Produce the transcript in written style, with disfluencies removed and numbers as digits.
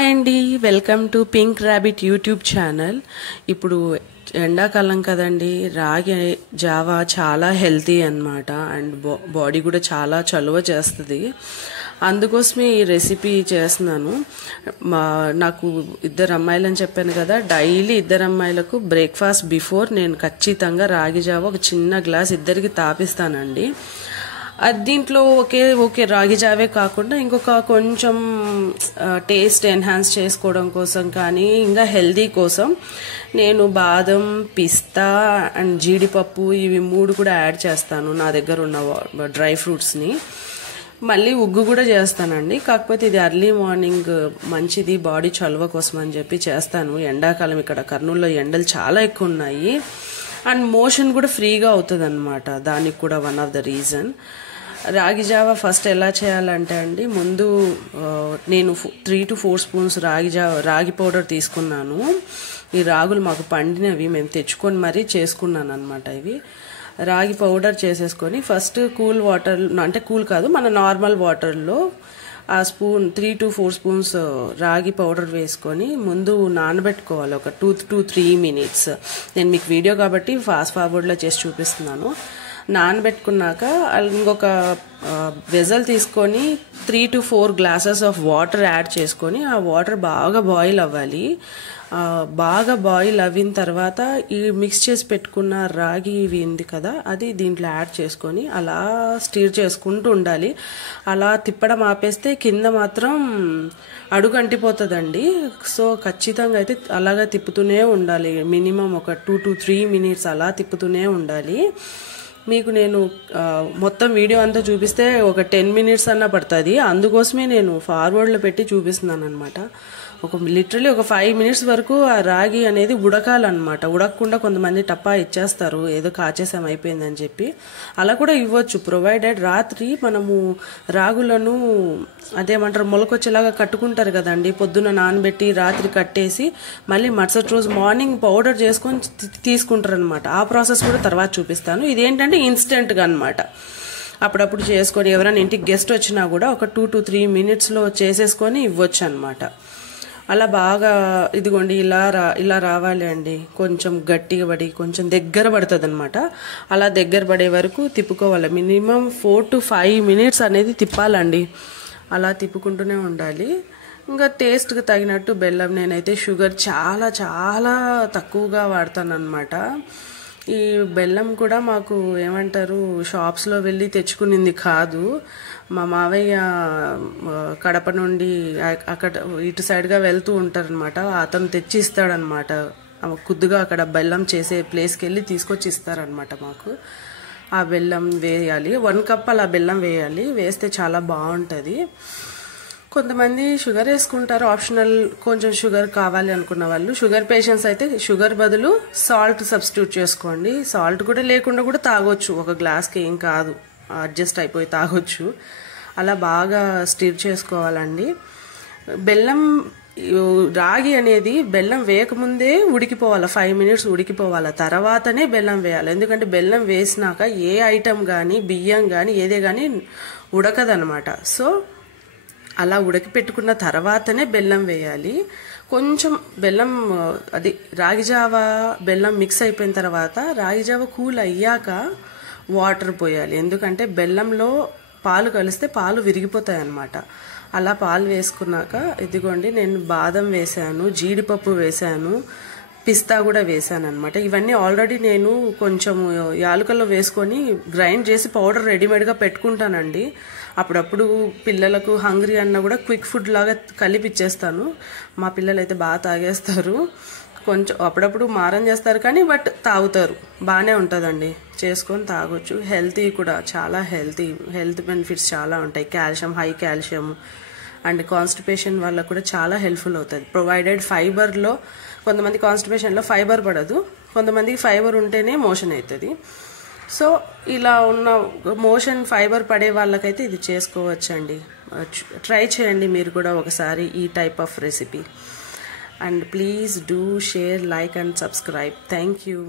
Hi అండి, welcome to pink rabbit YouTube channel. ఇప్పుడు ఎండాకాలం కదండి, రాగి జావా చాలా హెల్తీ అన్నమాట. అండ్ బాడీ కూడా చాలా చలువ చేస్తుంది. అందుకోసమే ఈ రెసిపీ చేస్తున్నాను. నాకు ఇద్దరు అమ్మాయిలు అని చెప్పాను కదా, డైలీ ఇద్దరు అమ్మాయిలకు బ్రేక్ఫాస్ట్ బిఫోర్ నేను ఖచ్చితంగా రాగి జావా ఒక చిన్న గ్లాస్ ఇద్దరికి తాపిస్తానండి. దీంట్లో ఓకే రాగి జావే కాకుండా ఇంకొక కొంచెం టేస్ట్ ఎన్హాన్స్ చేసుకోవడం కోసం కానీ ఇంకా హెల్దీ కోసం నేను బాదం, పిస్తా అండ్ జీడిపప్పు ఇవి 3 కూడా యాడ్ చేస్తాను నా దగ్గర ఉన్న డ్రై ఫ్రూట్స్ని. మళ్ళీ ఉగ్గు కూడా చేస్తానండి. కాకపోతే ఇది ఎర్లీ మార్నింగ్ మంచిది బాడీ చలువ కోసం అని చెప్పి చేస్తాను. ఎండాకాలం ఇక్కడ కర్నూలులో ఎండలు చాలా ఎక్కువ ఉన్నాయి అండ్ మోషన్ కూడా ఫ్రీగా అవుతుంది అనమాట. దానికి కూడా వన్ ఆఫ్ ద రీజన్. రాగి జావా ఫస్ట్ ఎలా చేయాలంటే అండి, ముందు నేను 3 to 4 స్పూన్స్ రాగి పౌడర్ తీసుకున్నాను. ఈ రాగులు మాకు పండినవి, మేము తెచ్చుకొని మరీ చేసుకున్నాను అనమాట. ఇవి రాగి పౌడర్ చేసేసుకొని ఫస్ట్ కూల్ వాటర్, అంటే కూల్ కాదు మన నార్మల్ వాటర్లో ఆ 3 to 4 స్పూన్స్ రాగి పౌడర్ వేసుకొని ముందు నానబెట్టుకోవాలి ఒక 2 to 3 minutes. నేను మీకు వీడియో కాబట్టి ఫాస్ట్ ఫార్వర్డ్లో చేసి చూపిస్తున్నాను. నానబెట్టుకున్నాక ఇంకొక వెజల్ తీసుకొని 3 to 4 glasses of water add చేసుకొని ఆ వాటర్ బాగా బాయిల్ అవ్వాలి. బాగా బాయిల్ అయిన తర్వాత ఈ మిక్స్ చేసి పెట్టుకున్న రాగి ఇవి ఉంది కదా, అది దీంట్లో యాడ్ చేసుకొని అలా స్టీర్ చేసుకుంటూ ఉండాలి. అలా తిప్పడం ఆపేస్తే కింద మాత్రం అడుగు అంటిపోతుందండి. సో ఖచ్చితంగా అయితే అలాగా తిప్పుతూనే ఉండాలి. మినిమం ఒక 2 to 3 minutes అలా తిప్పుతూనే ఉండాలి. మీకు నేను మొత్తం వీడియో అంతా చూపిస్తే ఒక 10 minutes అన్నా పడుతుంది. అందుకోసమే నేను ఫార్వర్డ్లో పెట్టి చూపిస్తున్నాను అనమాట. లిటరలీ ఒక 5 minutes వరకు ఆ రాగి అనేది ఉడకాలన్నమాట. ఉడకకుండా కొంతమంది టప్పా ఇచ్చేస్తారు, ఏదో కాచేసాం అయిపోయిందని చెప్పి. అలా కూడా ఇవ్వచ్చు, ప్రొవైడెడ్ రాత్రి మనము రాగులను అదేమంటారు మొలకొచ్చేలాగా కట్టుకుంటారు కదండి. పొద్దున్న నానబెట్టి రాత్రి కట్టేసి మళ్ళీ మరుసటి రోజు మార్నింగ్ పౌడర్ చేసుకొని తీసుకుంటారు అనమాట. ఆ ప్రాసెస్ కూడా తర్వాత చూపిస్తాను. ఇదేంటంటే ఇన్స్టెంట్గా అనమాట. అప్పుడప్పుడు చేసుకొని ఎవరైనా ఇంటికి గెస్ట్ వచ్చినా కూడా ఒక 2 to 3 minutesలో చేసేసుకొని ఇవ్వచ్చు అనమాట. అలా బాగా ఇదిగోండి ఇలా రావాలి అండి. కొంచెం గట్టిగా పడి కొంచెం దగ్గర పడుతుంది అనమాట. అలా దగ్గర పడే వరకు తిప్పుకోవాలి. మినిమం 4 to 5 minutes అనేది తిప్పాలండి. అలా తిప్పుకుంటూనే ఉండాలి. ఇంకా టేస్ట్కి తగినట్టు బెల్లం, నేనైతే షుగర్ చాలా చాలా తక్కువగా వాడతాను అనమాట. ఈ బెల్లం కూడా మాకు ఏమంటారు షాప్స్లో వెళ్ళి తెచ్చుకునింది కాదు. మా మావయ్య కడప నుండి అక్కడ ఇటు సైడ్గా వెళ్తూ ఉంటారనమాట. అతను తెచ్చి ఇస్తాడనమాట. కుద్దుగా అక్కడ బెల్లం చేసే ప్లేస్కి వెళ్ళి తీసుకొచ్చి ఇస్తారనమాట మాకు. ఆ బెల్లం వేయాలి, 1 cup అలా బెల్లం వేయాలి. వేస్తే చాలా బాగుంటుంది. కొంతమంది షుగర్ వేసుకుంటారు, ఆప్షనల్. కొంచెం షుగర్ కావాలి అనుకున్న వాళ్ళు, షుగర్ పేషెంట్స్ అయితే షుగర్ బదులు సాల్ట్ సబ్స్టిట్యూట్ చేసుకోండి. సాల్ట్ కూడా లేకుండా కూడా తాగొచ్చు, ఒక గ్లాస్కి ఏం కాదు, అడ్జస్ట్ అయిపోయి తాగొచ్చు. అలా బాగా స్టిర్ చేసుకోవాలండి. బెల్లం రాగి అనేది బెల్లం వేయకముందే ఉడికిపోవాలి, 5 minutes ఉడికిపోవాలి. తర్వాతనే బెల్లం వేయాలి. ఎందుకంటే బెల్లం వేసినాక ఏ ఐటమ్ కానీ బియ్యం కానీ ఏదే కానీ ఉడకదనమాట. సో అలా ఉడకి పెట్టుకున్న తర్వాతనే బెల్లం వేయాలి. కొంచెం బెల్లం అది రాగి జావా బెల్లం మిక్స్ అయిపోయిన తర్వాత రాగి జావా కూల్ అయ్యాక వాటర్ పోయాలి. ఎందుకంటే బెల్లంలో పాలు కలిస్తే పాలు విరిగిపోతాయి అన్నమాట. అలా పాలు వేసుకున్నాక ఇదిగోండి నేను బాదం వేసాను, జీడిపప్పు వేసాను, పిస్తా కూడా వేసాను అనమాట. ఇవన్నీ ఆల్రెడీ నేను కొంచెం యాలకుల్లో వేసుకొని గ్రైండ్ చేసి పౌడర్ రెడీమేడ్గా పెట్టుకుంటానండి. అప్పుడప్పుడు పిల్లలకు హంగ్రీ అన్నా కూడా క్విక్ ఫుడ్ లాగా కలిపి ఇచ్చేస్తాను. మా పిల్లలు అయితే బాగా తాగేస్తారు. కొంచెం అప్పుడప్పుడు మారం చేస్తారు కానీ బట్ తాగుతారు, బాగానే ఉంటుందండి. చేసుకొని తాగొచ్చు. హెల్తీ కూడా, చాలా హెల్త్ బెనిఫిట్స్ చాలా ఉంటాయి. Calcium, high calcium and constipation వల్ల కూడా చాలా హెల్ప్ఫుల్ అవుతుంది. ప్రొవైడెడ్ ఫైబర్లో కొంతమంది కాన్స్టిపేషన్లో ఫైబర్ పడదు, కొంతమందికి ఫైబర్ ఉంటేనే మోషన్ అవుతుంది. సో ఇలా ఉన్న మోషన్ ఫైబర్ పడే వాళ్ళకైతే ఇది చేసుకోవచ్చండి. ట్రై చేయండి మీరు కూడా ఒకసారి ఈ type of recipe. And please do share, like and subscribe. Thank you.